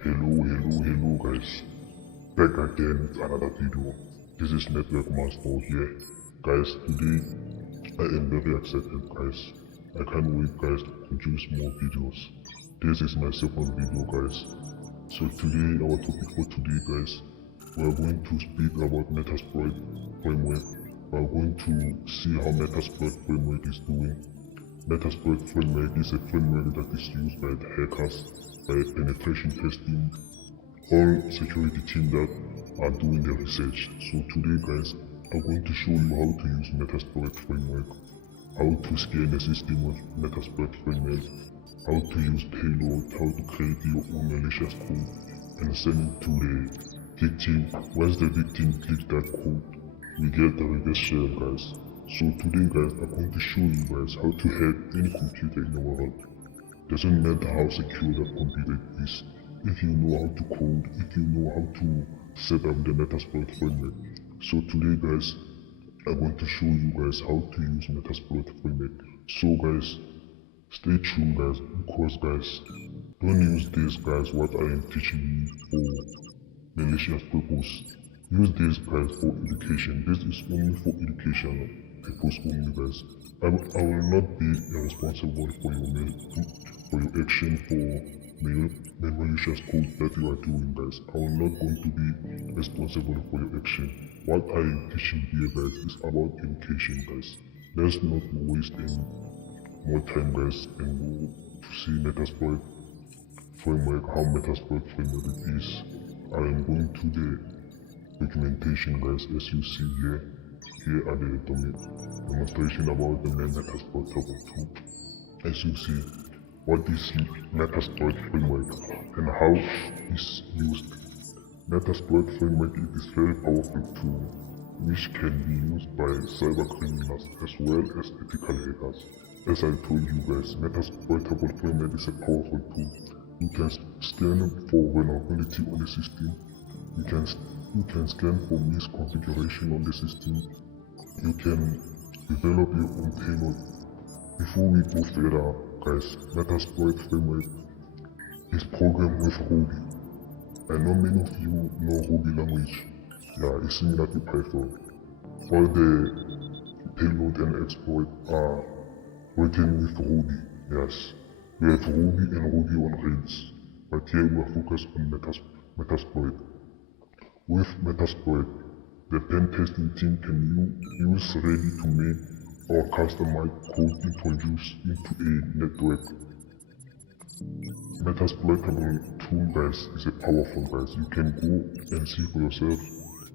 Hello guys, back again with another video. This is Network Master here. Guys, today I am very excited guys. I can't wait guys to produce more videos. This is my second video guys. So today, our topic for today guys, we are going to speak about Metasploit framework. We are going to see how Metasploit framework is doing. Metasploit framework is a framework that is used by the hackers, by penetration testing, all security teams that are doing the research. So today guys, I'm going to show you how to use Metasploit framework, how to scan the system with Metasploit framework, how to use Payload, how to create your own malicious code and send it to the victim. Once the victim clicks that code, we get the reverse shell guys. So today guys, I'm going to show you guys how to hack any computer in the world. Doesn't matter how secure that computer is. If you know how to code, if you know how to set up the Metasploit framework. So today guys, I'm going to show you guys how to use Metasploit framework. So guys, stay tuned guys, because guys, don't use this guys what I am teaching you for malicious purpose. Use this guys for education. This is only for educational purpose only guys. I will not be responsible for your action for the malicious code that you are doing guys. I am not going to be responsible for your action. What I am teaching here guys is about education guys. Let's not waste any more time guys and go to see Metasploit framework, how Metasploit framework it is. I am going to the documentation guys, as you see here. Here are the demonstration about the Metasploit level 2. As you see, what is Metasploit framework and how it's used. Metasploit framework is a very powerful tool which can be used by cyber criminals as well as ethical hackers. As I told you guys, Metasploitable framework is a powerful tool. You can scan for vulnerability on the system. You can scan for misconfiguration on the system. You can develop your own payload. Before we go further, guys, Metasploit framework is programmed with Ruby. I know many of you know Ruby language. Yeah, it's similar to Python. All the payload and exploit are written with Ruby. Yes, we have Ruby and Ruby on Rails, but here we are focused on Metasploit. With Metasploit, the pen testing team can use ready-to-make or customized code introduced into a network. Metasploitable tool guys is a powerful guys. You can go and see for yourself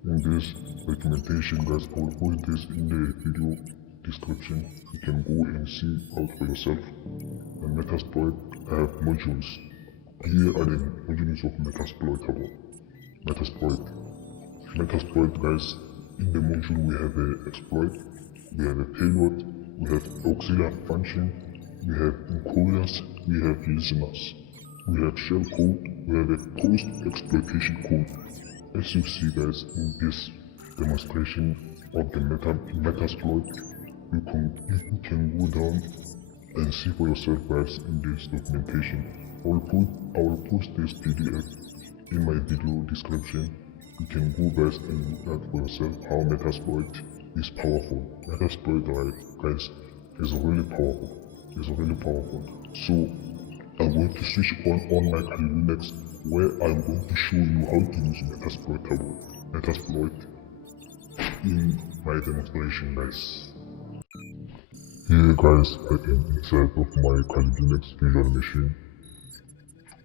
in this documentation guys. I will put this in the video description. You can go and see out for yourself. And Metasploit have modules. Here are the modules of Metasploit guys. In the module we have an exploit, we have a payload, we have auxiliary function, we have encoders, we have listeners, we have shell code, we have a post-exploitation code. As you see guys in this demonstration of the Metasploit, you can go down and see for yourself guys in this documentation. I will post this PDF in my video description. You can go guys and look at for yourself how Metasploit is powerful. Metasploit guys is really powerful. It's really powerful. So I'm going to switch on my Kali Linux, where I'm going to show you how to use Metasploit in my demonstration guys. Here guys, I am inside of my Kali Linux virtual machine,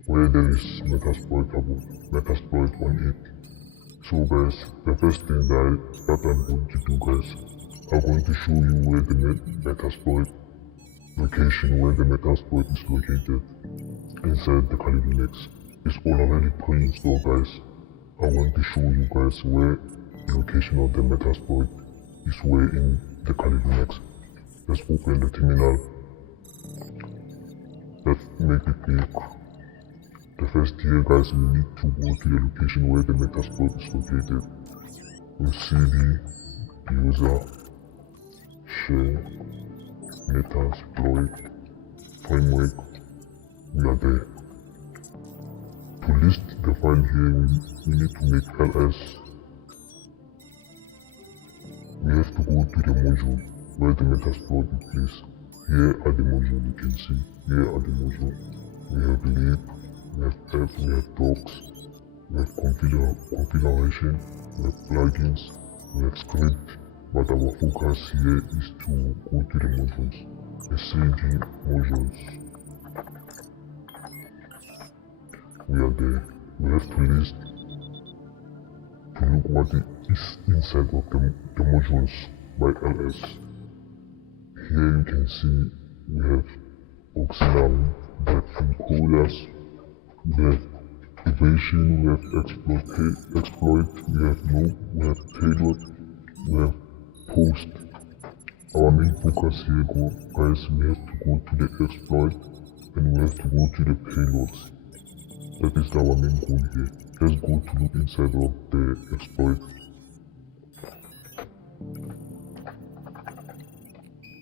where there is Metasploit on it. So guys, the first thing that I'm going to do guys, I'm going to show you where the Metasploit location, where the Metasploit is located inside the Kali Linux. It's already pre-installed guys. I'm going to show you guys where the location of the Metasploit is, where in the Kali Linux. Let's open the terminal. Let's make it quick. The first here, guys, we need to go to the location where the Metasploit is located. We cd user share Metasploit framework. We are there. To list the file here, we need to make ls. We have to go to the module where the Metasploit is. Here are the modules you can see. Here are the modules. We have lib, we have app, we have docs, we have configuration, we have plugins, we have script, but our focus here is to go to the modules. The cd modules. We are there. We have to list to look what is inside of the modules by ls. Here you can see we have auxiliary, we have encoders, we have evasion, we have exploit, we have no, we have payload, we have post. Our main focus here, guys, we have to go to the exploit and we have to go to the payloads. That is our main goal here. Let's go to look inside of the exploit.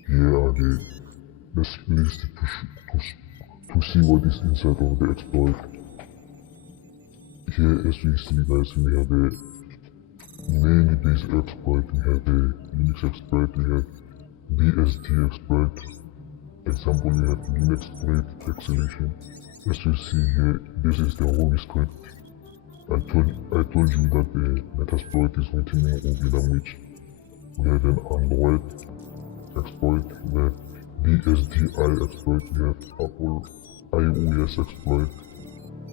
Here are the, let's list to see what is inside of the exploit. Here, as we see, guys, we have a many base exploit. We have a Linux exploit, we have BSD exploit. Example, we have Linux thread exhalation. As you see here, this is the Ruby script. I told you that the Metasploit is written in Ruby language. We have an Android exploit, we have BSDI exploit, we have Apple iOS exploit,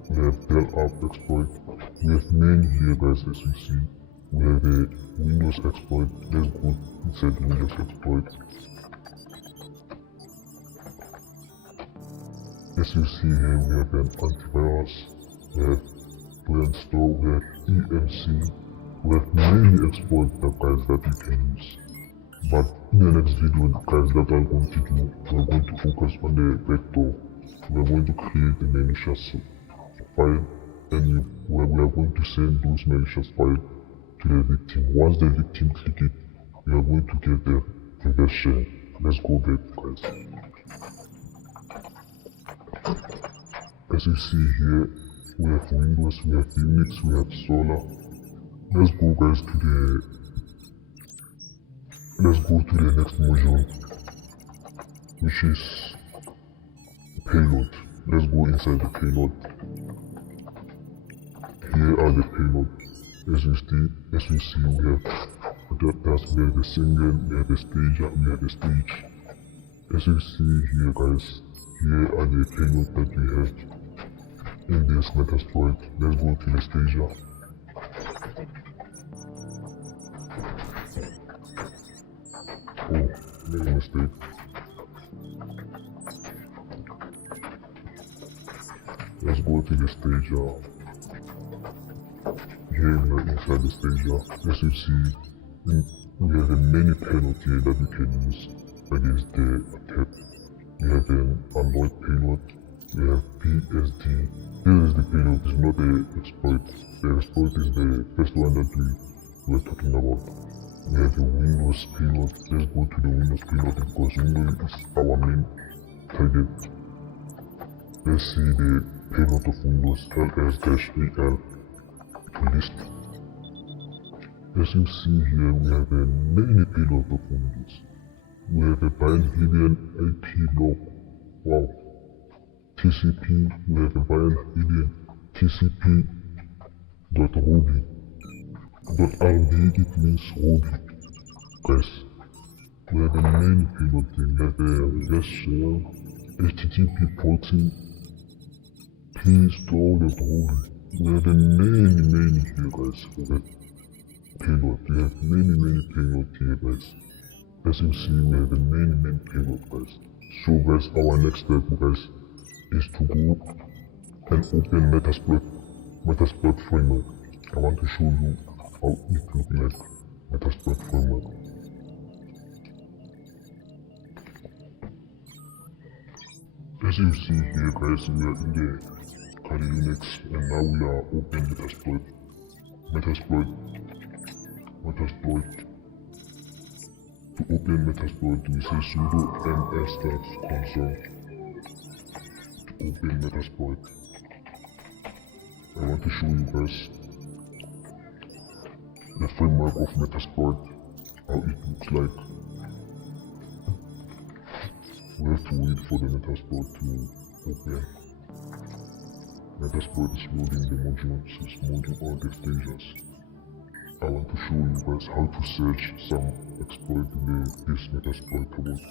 we have Dell app exploit. We have many here, guys, as you see. We have a Windows exploit. Let's go inside Windows exploit. As you see here, we have an antivirus, we have reinstall, we have EMC, we have many exploits, guys, that you can use. But in the next video, guys, that I'm going to do, we're going to focus on the vector. We're going to create a malicious file, and we are going to send those malicious files to the victim. Once the victim click it, we are going to get the reverse shell. Let's go back, guys. As you see here, we have Windows, we have Unix, we have Solar. Let's go, guys, to the next module, which is Payload. Let's go inside the Payload. Here are the payload. As you see, we have a single, we have a stager, we have a stage. As you see here, guys, here are the payload that we have in this Metasploit. Let's go to the stager. Oh, made a mistake. Let's go to the stager. Here we are inside the stager. As you see, we have a many payload here that we can use against the attack. We have an Android payload, we have BSD. This is the payload, it's not the exploit. The exploit is the first one that we were talking about. We have a Windows payload. Let's go to the Windows payload because Windows is our main target. Let's see the payload of Windows ls-al to list. As you see here, we have a many payload of Windows. We have a Hidden IP log. Wow. TCP, we have a Hidden TCP .ruby. .rb, it means Ruby. Guys, we have a many payload thing. We have a reverse shell, HTTP proxy, p-store.ruby. We have a many here, guys, for that payload. We have many payload here, guys. As you see, we have a many payload, guys. So, guys, our next step, guys, is to go and open Metasploit framework. I want to show you how it looks like Metasploit framework. As you see here guys, we are in the Kali Linux and now we are open Metasploit. To open Metasploit, we say sudo ms-console to open Metasploit. I want to show you guys the framework of Metasploit, how it looks like. We have to wait for the Metasploit to open. Metasploit is loading the modules, it's loading all the stages. I want to show you guys how to search some exploit in this Metasploit about.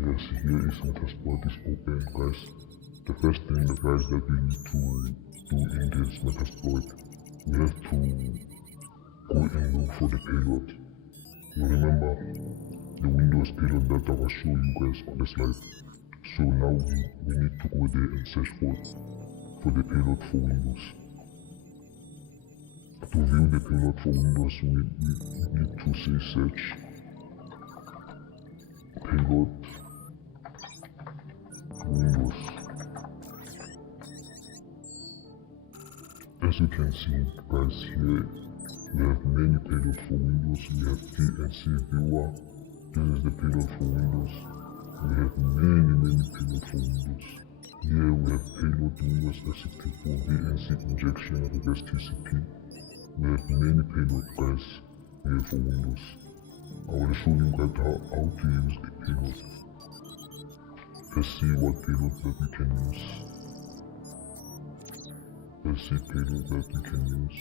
Yes, here is Metasploit is open guys. The first thing guys that we need to do in this Metasploit, we have to go and look for the payload. You remember the Windows payload that I was showing you guys on the slide. So now we need to go there and search for the payload for Windows. To view the payload for Windows, we need to say search payload Windows. As you can see guys here, we have many payloads for Windows. We have PNC viewer. This is the payload for Windows. We have many payloads for Windows. Here we have payload Windows x64 VNC injection reverse TCP. We have many payloads guys here for Windows. I will show you guys how to use the payload. Let's see what payload that we can use. Let's see payload that we can use.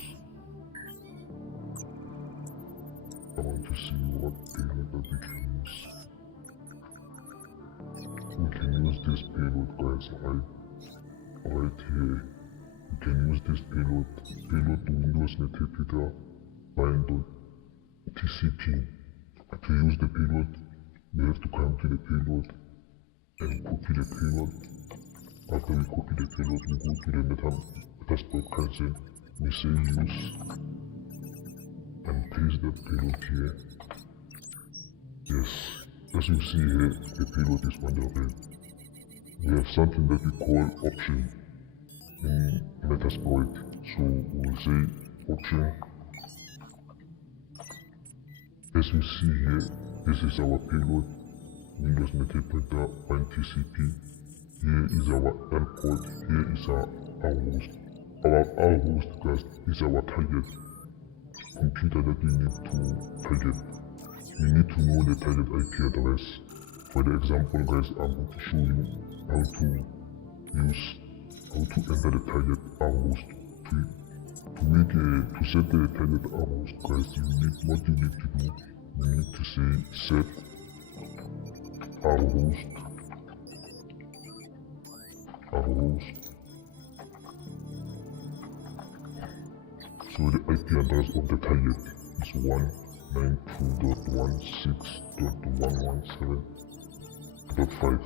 I want to see what payload that we can use. We can use this payload guys right here. We can use this payload to Windows Interpreter bind.tcp. To use the payload, we have to come to the payload and copy the payload. After we copy the payload, we go to the Metasploit console, we say use and paste the payload here. Yes, as you see here, the payload is on the red. We have something that we call option in Metasploit. So we will say option. As you see here, this is our payload, Windows Interpreter and TCP. Here is our L port, here is our host. Our host guys is our target computer that we need to target. We need to know the target IP address. For the example guys, I'm going to show you how to enter the target host. To set the target host guys, what you need to do, you need to say set host. So the IP address of the target is 192.16.117.5.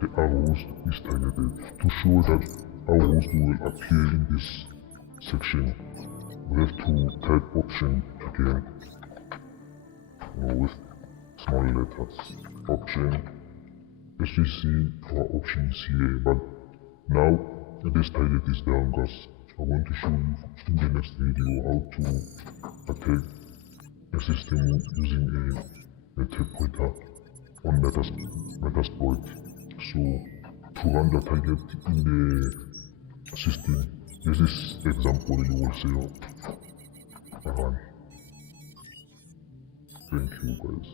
The host is targeted. To show that our host will appear in this section, we have to type option again, with small letters. Option. As you see, our option is here, but now this target is down guys. I want to show you in the next video how to attack a system using a interpreter on Metasploit. So to run the target in the system, this is example you will say run. Thank you guys.